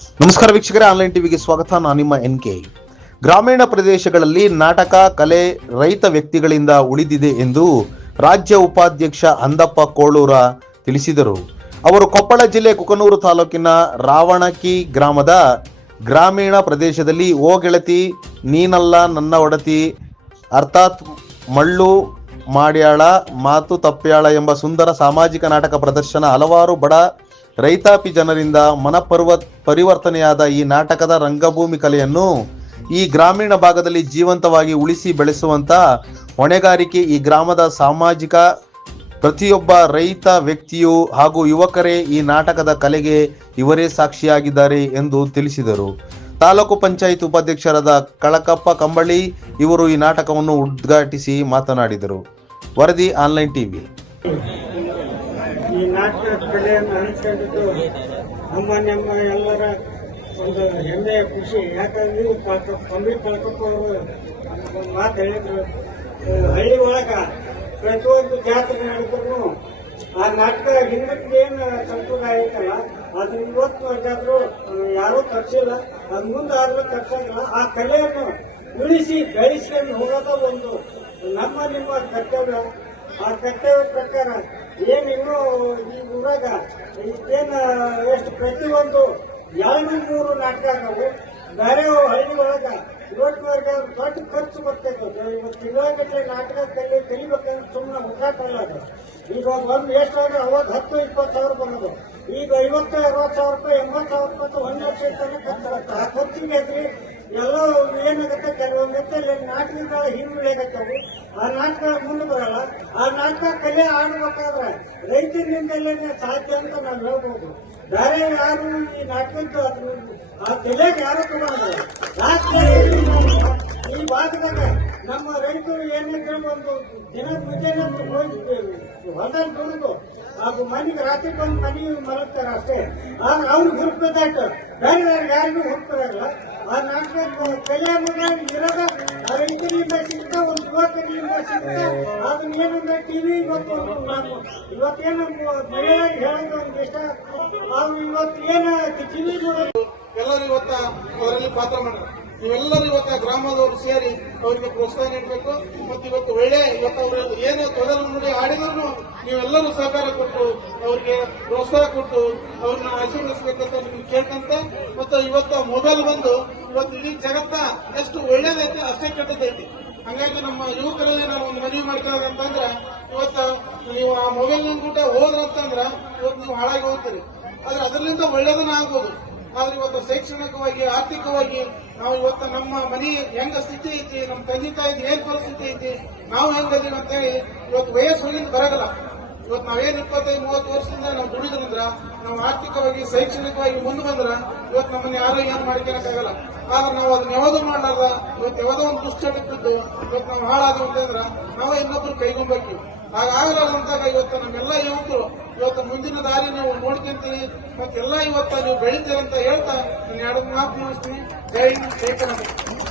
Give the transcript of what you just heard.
ನಮಸ್ಕಾರ ವೀಕ್ಷಕರೇ, ಆನ್ಲೈನ್ ಟಿವಿಗೆ ಸ್ವಾಗತ. ನಾನು ನಿಮ್ಮ ಎನ್ ಕೆ. ಗ್ರಾಮೀಣ ಪ್ರದೇಶಗಳಲ್ಲಿ ನಾಟಕ, ಕಲೆ, ರೈತ ವ್ಯಕ್ತಿಗಳಿಂದ ಉಳಿದಿದೆ ಎಂದು ರಾಜ್ಯ ಉಪಾಧ್ಯಕ್ಷ ಅಂದಪ್ಪ ಕೋಳೂರ ತಿಳಿಸಿದರು. ಅವರು ಕೊಪ್ಪಳ ಜಿಲ್ಲೆ ಕುಕನೂರು ತಾಲೂಕಿನ ರಾವಣಕಿ ಗ್ರಾಮದ ಗ್ರಾಮೀಣ ಪ್ರದೇಶದಲ್ಲಿ ಓ ಗೆಳತಿ ನೀನಲ್ಲ, ನನ್ನ ಒಡತಿ, ಅರ್ಥಾತ್ ಮಳ್ಳು ಮಾಡ್ಯಾಳ, ಮಾತು ತಪ್ಪ್ಯಾಳ ಎಂಬ ಸುಂದರ ಸಾಮಾಜಿಕ ನಾಟಕ ಪ್ರದರ್ಶನ ಹಲವಾರು ಬಡ ರೈತಾಪಿ ಜನರಿಂದ ಮನಪರ್ವ ಪರಿವರ್ತನೆಯಾದ ಈ ನಾಟಕದ ರಂಗಭೂಮಿ ಕಲೆಯನ್ನು ಈ ಗ್ರಾಮೀಣ ಭಾಗದಲ್ಲಿ ಜೀವಂತವಾಗಿ ಉಳಿಸಿ ಬೆಳೆಸುವಂತ ಹೊಣೆಗಾರಿಕೆ ಈ ಗ್ರಾಮದ ಸಾಮಾಜಿಕ ಪ್ರತಿಯೊಬ್ಬ ರೈತ ವ್ಯಕ್ತಿಯು ಹಾಗೂ ಯುವಕರೇ ಈ ನಾಟಕದ ಕಲೆಗೆ ಇವರೇ ಸಾಕ್ಷಿಯಾಗಿದ್ದಾರೆ ಎಂದು ತಿಳಿಸಿದರು. ತಾಲೂಕು ಪಂಚಾಯತ್ ಉಪಾಧ್ಯಕ್ಷರಾದ ಕಳಕಪ್ಪ ಕಂಬಳಿ ಇವರು ಈ ನಾಟಕವನ್ನು ಉದ್ಘಾಟಿಸಿ ಮಾತನಾಡಿದರು. ವರದಿ ಆನ್ಲೈನ್ ಟಿವಿ. ಈ ನಾಟಕ ಕಲೆಯನ್ನು ಅಳಿಸ್ಕೊಂಡಿದ್ದು ನಮ್ಮ ನಮ್ಮ ಎಲ್ಲರ ಒಂದು ಹೆಮ್ಮೆಯ ಖುಷಿ. ಯಾಕಂದ್ರೆ ಕಂಬಿ ಕಳ್ಕಪ್ಪ ಅವರು ಒಂದು ಮಾತು ಹೇಳಿದ್ರು. ಹಳ್ಳಿ ಒಳಗೆ ಪ್ರತಿಯೊಂದು ಜಾತ್ರೆ ನಡೆದ್ರು ಆ ನಾಟಕ ಹಿಂದಕ್ಕೆ ಏನು ಸಂಪ್ರದಾಯ ಐತಲ್ಲ ಅದನ್ನ ಇವತ್ತು ವರ್ಗಾದ್ರು ಯಾರೂ ತರ್ಸಿಲ್ಲ, ಅದ್ ಮುಂದೆ ಆದ್ರೂ ತಪ್ಸಂಗಿಲ್ಲ ಆ ಕಲೆಯನ್ನು ಉಳಿಸಿ ಬೆಳೆಸ್ಕೊಂಡು ಹೋಗೋದ ಒಂದು ನಮ್ಮ ನಿಮ್ಮ ಕರ್ತವ್ಯ. ಆ ಕರ್ತವ್ಯ ಪ್ರಕಾರ ಏನ್ ಇನ್ನೂ ಈ ಊರಾಗ ಇಷ್ಟೇನು ಎಷ್ಟು ಪ್ರತಿಯೊಂದು ಎರಡು ಮೂರು ನಾಟಕ ಆಗವು, ಬೇರೆ ಹಳ್ಳಿ ಒಳಗೆ ಇವತ್ತುವರೆಗೆ ದೊಡ್ಡ ಖರ್ಚು ಬರ್ತೈತೆ. ಇವತ್ತು ತಿಂಗಳಗಟ್ಟಲೆ ನಾಟಕ ಕಲಿ ಕಲಿಬೇಕಂದ್ರೆ ಸುಮ್ಮನೆ ಮುಖಾಟಲ್ಲ ಅದು. ಈಗ ಒಂದು ಎಷ್ಟು ಆದ್ರೆ ಅವಾಗ ಹತ್ತು, ಇಪ್ಪತ್ತು ಸಾವಿರ ಬರೋದು. ಈಗ ಐವತ್ತು, ಅರವತ್ತು ಸಾವಿರ ರೂಪಾಯಿ, ಎಂಬತ್ತು ಸಾವಿರ ರೂಪಾಯಿ ಒಂದು ಲಕ್ಷ ಖರ್ಚು ಬರುತ್ತೆ ಆ ಖರ್ಚಿಗೆ ಐತ್ರಿ ಎಲ್ಲ ಏನಾಗುತ್ತೆ? ಕೆಲವೊಂದು ನಾಟಕಗಳು ಹಿಂದುಳಿಯಾಗತ್ತವು ಆ ನಾಟಕ ಮುಂದೆ ಬರಲ್ಲ. ಆ ನಾಟಕ ಕಲೆ ಆಡ್ಬೇಕಾದ್ರೆ ರೈತರಿಂದಲೇ ಸಾಧ್ಯ ಅಂತ ನಾನು ಹೇಳ್ಬೋದು. ಬೇರೆ ಯಾರು ಈ ನಾಟಕದ್ದು ಅದು ಆ ಕಲೆಗೆ ಯಾರು ತಗೊಂಡಿಲ್ಲ. ಈ ಭಾಗದಾಗ ನಮ್ಮ ರೈತರು ಏನಿದ್ರೆ ಒಂದು ದಿನ ಮುಂಜಾನೆ ಹೋಗಿ ಹೊಲದಲ್ಲಿ ದುಡಿದು ಅದು ಮನೆಗೆ ರಾತ್ರಿ ಬಂದು ಮನೆ ಮಲಗ್ತಾರೆ ಅಷ್ಟೇ. ಆದ್ರೆ ಅವ್ರಿಗೆ ಹುಡುಕ್ಬೇಕಾಯ್ತು. ಬೇರೆ ಬೇರೆ ಯಾರಿಗೂ ಹುಡುಕ್ತಾರಲ್ಲ ಆ ನಾಟಕ ಕಲೆ ಇರೋದ ರೈತರಿಂದ ಸಿಗ್ತ, ಒಂದು ಯುವಕರಿಂದ ಸಿಗ್ತ ಅದನ್ನ ಏನಂದ್ರೆ ಟಿವಿ ಇವತ್ತು ನಾನು ಇವತ್ತೇನು ಮಹಿಳೆಯರಿಗೆ ಹೇಳೋದು ಒಂದು ಇಷ್ಟ? ಅವ್ರು ಇವತ್ತು ಏನು ಟಿವಿ ಎಲ್ಲರೂ ಇವತ್ತ ಅವರಲ್ಲಿ ಪಾತ್ರ ಮಾಡ್ತಾರೆ ನೀವೆಲ್ಲರೂ ಇವತ್ತು ಗ್ರಾಮದವರು ಸೇರಿ ಅವರಿಗೆ ಪ್ರೋತ್ಸಾಹ ನೀಡಬೇಕು. ಮತ್ತು ಇವತ್ತು ಒಳ್ಳೆ ಇವತ್ತು ಅವರು ಏನು ತೊಡಲು ನೋಡಿ ಆಡಿದ್ರು ನೀವೆಲ್ಲರೂ ಸಹಕಾರ ಕೊಟ್ಟು ಅವರಿಗೆ ಪ್ರೋತ್ಸಾಹ ಕೊಟ್ಟು ಅವ್ರನ್ನ ಆಶೀರ್ವದಿಸಬೇಕಂತ ನಿಮ್ಗೆ ಕೇಳ್ಕಂತ. ಮತ್ತು ಇವತ್ತು ಮೊಬೈಲ್ ಬಂದು ಇವತ್ತು ಇಡೀ ಜಗತ್ತ ಎಷ್ಟು ಒಳ್ಳೇದೈತೆ ಅಷ್ಟೇ ಕೆಟ್ಟದೈತಿ. ಹಂಗಾಗಿ ನಮ್ಮ ಯುವಕರಲ್ಲಿ ನಾವು ಒಂದು ಮನವಿ ಮಾಡ್ತಾ ಅಂತಂದ್ರೆ ಇವತ್ತು ನೀವು ಆ ಮೊಬೈಲ್ ಕೂಡ ಹೋದ್ರಂತಂದ್ರ, ಇವತ್ತು ನೀವು ಹಾಳಾಗಿ ಹೋಗ್ತೀರಿ. ಆದ್ರೆ ಅದರಿಂದ ಒಳ್ಳೇದನ್ನ ಆಗ್ಬೋದು. ಆದ್ರೆ ಇವತ್ತು ಶೈಕ್ಷಣಿಕವಾಗಿ, ಆರ್ಥಿಕವಾಗಿ ನಾವು ಇವತ್ತು ನಮ್ಮ ಮನೆ ಹೆಂಗ ಸ್ಥಿತಿ ಐತಿ, ನಮ್ಮ ತಂದೆ ತಾಯಿದ ಏನ್ ಪರಿಸ್ಥಿತಿ ಐತಿ, ನಾವು ಹೆಂಗದೀವಿ ಅಂತೇಳಿ ಇವತ್ತು ವಯಸ್ಸಿನಿಂದ ಬರೋದಿಲ್ಲ. ಇವತ್ತು ನಾವೇನ್ ಇಪ್ಪತ್ತೈದು, ಮೂವತ್ತು ವರ್ಷದಿಂದ ನಾವು ದುಡಿದ್ರಂದ್ರ, ನಾವು ಆರ್ಥಿಕವಾಗಿ, ಶೈಕ್ಷಣಿಕವಾಗಿ ಮುಂದೆ ಬಂದ್ರ, ಇವತ್ತು ನಮ್ಮನ್ನ ಯಾರು ಏನ್ ಮಾಡ್ಕೊಳಕ್ಕಾಗಲ್ಲ ಆದ್ರೆ ನಾವು ಅದನ್ನ ಯಾವ್ದು ಮಾಡಲಾರ್ದ, ಇವತ್ತು ಯಾವುದೋ ಒಂದು ದುಶ್ಚಟಕ್ಕಿದ್ದು ಇವತ್ತು ನಾವು ಹಾಳಾದ ಅಂತಂದ್ರೆ ನಾವೇ ಇನ್ನೊಬ್ರು ಕೈಗೊಂಬೇಕು ಹಾಗಾಗಲಾರ್ದಂತಾಗ ಇವತ್ತು ನಮ್ಮೆಲ್ಲ ಯುವಕರು, ಇವತ್ತು ಮುಂದಿನ ದಾರಿ ನಾವು ನೋಡ್ಕೊಂತೀವಿ ಮತ್ತೆಲ್ಲ ಇವತ್ತು ನೀವು ಬೆಳಿತೀರಂತ ಹೇಳ್ತಾ ನಾನು ಎರಡು ಮಾತು ಮುಗಿಸ್ತೀನಿ ಜೈ ಜೈ ಕರ್ನಾಟಕ.